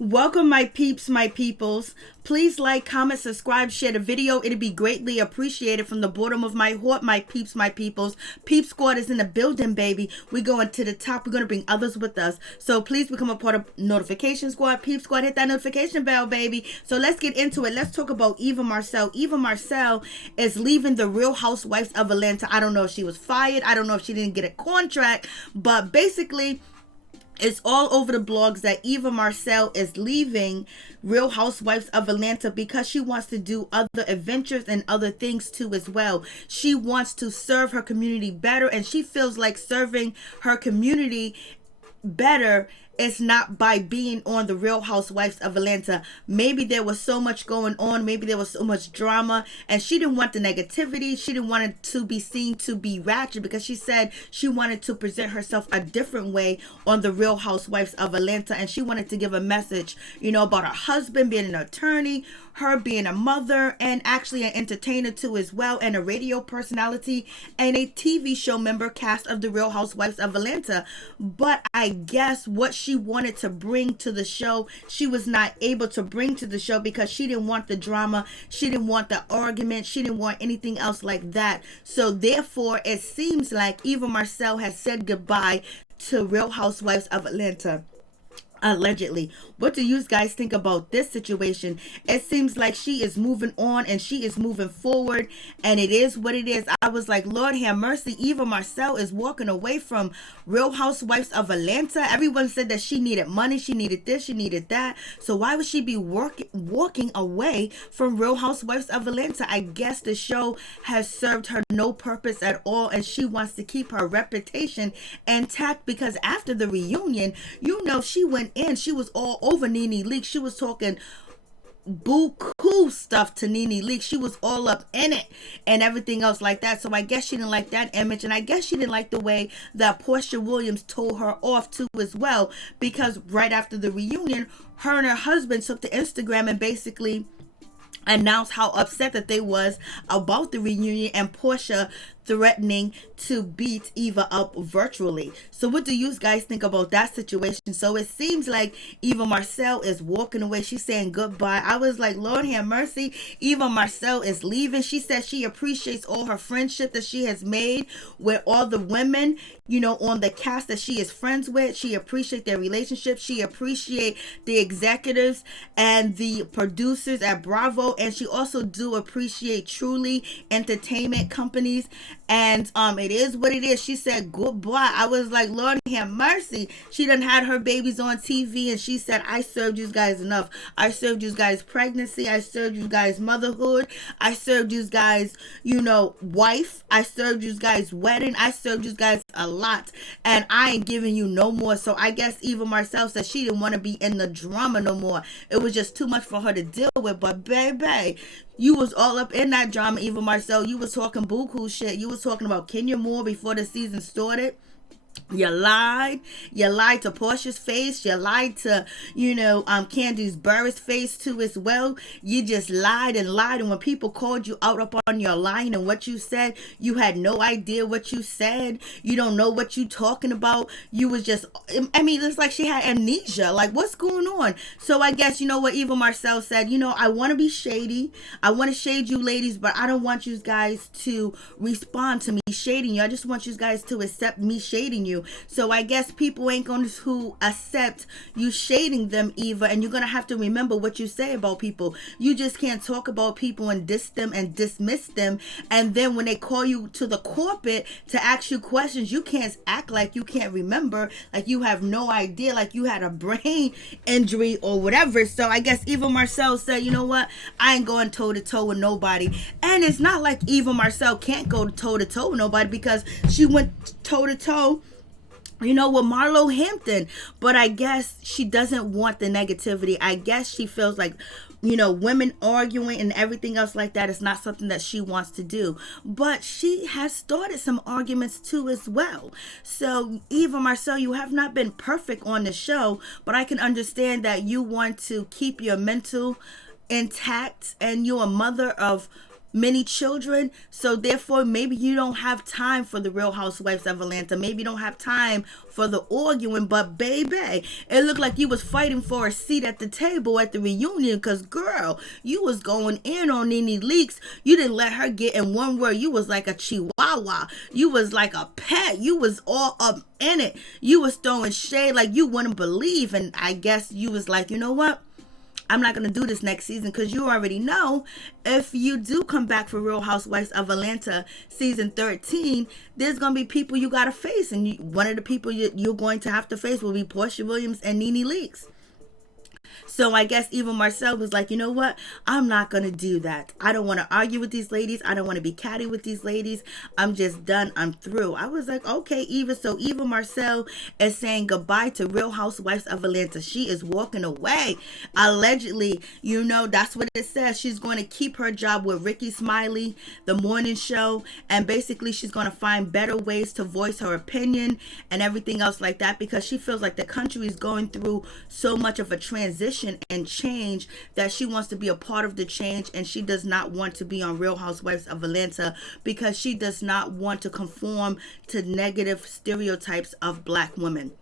Welcome, my peeps, my peoples. Please like, comment, subscribe, share the video. It'd be greatly appreciated from the bottom of my heart, my peeps, my peoples. Peep Squad is in the building, baby. We're going to the top. We're going to bring others with us. So please become a part of Notification Squad. Peep Squad, hit that notification bell, baby. So let's get into it. Let's talk about Eva Marcille. Eva Marcille is leaving the Real Housewives of Atlanta. I don't know if she was fired. I don't know if she didn't get a contract. But basically, it's all over the blogs that Eva Marcille is leaving Real Housewives of Atlanta because she wants to do other adventures and other things too as well. She wants to serve her community better, and she feels like serving her community better is not by being on the Real Housewives of Atlanta. Maybe there was so much going on. Maybe there was so much drama, and she didn't want the negativity. She didn't want it to be seen to be ratchet, because she said she wanted to present herself a different way on the Real Housewives of Atlanta, and she wanted to give a message, about her husband being an attorney, her being a mother, and actually an entertainer too as well, and a radio personality, and a TV show member cast of the Real Housewives of Atlanta. But I guess what she wanted to bring to the show, she was not able to bring to the show because she didn't want the drama, she didn't want the argument, she didn't want anything else like that. So therefore, it seems like Eva Marcille has said goodbye to Real Housewives of Atlanta. Allegedly. What do you guys think about this situation? It seems like she is moving on and she is moving forward, and it is what it is. I was like, Lord have mercy, Eva Marcille is walking away from Real Housewives of Atlanta. Everyone said that she needed money, she needed this, she needed that. So why would she be walking away from Real Housewives of Atlanta? I guess the show has served her no purpose at all, and she wants to keep her reputation intact, because after the reunion, she went in, she was all over Nene Leakes. She was talking buku stuff to Nene Leakes. She was all up in it and everything else like that. So I guess she didn't like that image, and I guess she didn't like the way that Porsha Williams told her off too as well, because right after the reunion, her and her husband took to Instagram and basically announced how upset that they was about the reunion, and Porsha threatening to beat Eva up virtually. So what do you guys think about that situation? So it seems like Eva Marcille is walking away. She's saying goodbye. I was like, Lord have mercy, Eva Marcille is leaving. She said she appreciates all her friendship that she has made with all the women, on the cast that she is friends with. She appreciates their relationship. She appreciates the executives and the producers at Bravo, and she also do appreciate Truly Entertainment companies. And it is what it is. She said goodbye. I was like, Lord have mercy. She done had her babies on TV, and she said, I served you guys enough. I served you guys pregnancy. I served you guys motherhood. I served you guys, wife. I served you guys wedding. I served you guys a lot, and I ain't giving you no more. So I guess Eva Marcille said she didn't want to be in the drama no more. It was just too much for her to deal with. But baby, you was all up in that drama, Eva Marcille. You was talking buku shit. You was talking about Kenya Moore before the season started. You lied. You lied to Porsha's face. You lied to, Candice Burris' face too as well. You just lied and lied. And when people called you out up on your line and what you said, you had no idea what you said. You don't know what you talking about. You was just, it's like she had amnesia. Like, what's going on? So I guess, what Eva Marcille said, I want to be shady. I want to shade you ladies, but I don't want you guys to respond to me shading you. I just want you guys to accept me shading you. So I guess people ain't going to accept you shading them, Eva, and you're going to have to remember what you say about people. You just can't talk about people and diss them and dismiss them, and then when they call you to the corporate to ask you questions, you can't act like you can't remember, like you have no idea, like you had a brain injury or whatever. So I guess Eva Marcille said, you know what, I ain't going toe to toe with nobody. And it's not like Eva Marcille can't go toe to toe with nobody, because she went toe to toe with Marlo Hampton. But I guess she doesn't want the negativity. I guess she feels like, women arguing and everything else like that is not something that she wants to do. But she has started some arguments too as well. So Eva Marcille, you have not been perfect on the show, but I can understand that you want to keep your mental intact, and you're a mother of many children, so therefore maybe you don't have time for the Real Housewives of Atlanta. Maybe you don't have time for the arguing, but baby, it looked like you was fighting for a seat at the table at the reunion, because girl, you was going in on Nene Leakes. You didn't let her get in one word. You was like a chihuahua. You was like a pet. You was all up in it. You was throwing shade like you wouldn't believe. And I guess you was like, you know what, I'm not going to do this next season, because you already know if you do come back for Real Housewives of Atlanta season 13, there's going to be people you got to face. And one of the people you're going to have to face will be Porsha Williams and Nene Leakes. So I guess Eva Marcille was like, you know what? I'm not going to do that. I don't want to argue with these ladies. I don't want to be catty with these ladies. I'm just done. I'm through. I was like, okay, Eva. So Eva Marcille is saying goodbye to Real Housewives of Atlanta. She is walking away. Allegedly, you know, that's what it says. She's going to keep her job with Ricky Smiley, the morning show. And basically, she's going to find better ways to voice her opinion and everything else like that, because she feels like the country is going through so much of a transition and change that she wants to be a part of the change, and she does not want to be on Real Housewives of Atlanta because she does not want to conform to negative stereotypes of black women.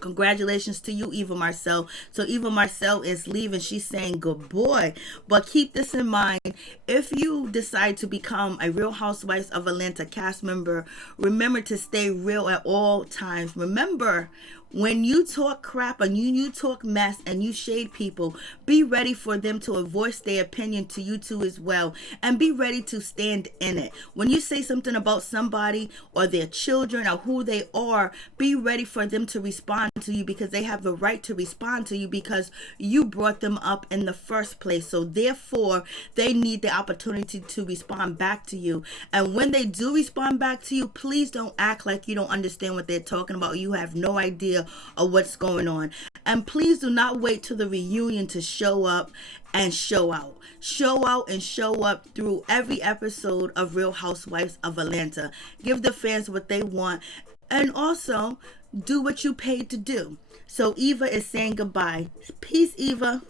Congratulations to you, Eva Marcille. So Eva Marcille is leaving. She's saying good boy. But keep this in mind. If you decide to become a Real Housewives of Atlanta cast member, remember to stay real at all times. Remember, when you talk crap and you talk mess and you shade people, be ready for them to voice their opinion to you too as well. And be ready to stand in it. When you say something about somebody or their children or who they are, be ready for them to respond to you, because they have the right to respond to you because you brought them up in the first place. So therefore, they need the opportunity to respond back to you. And when they do respond back to you, please don't act like you don't understand what they're talking about. You have no idea of what's going on. And please do not wait till the reunion to show up and show out. Show out and show up through every episode of Real Housewives of Atlanta. Give the fans what they want. And also, do what you paid to do. So Eva is saying goodbye. Peace, Eva.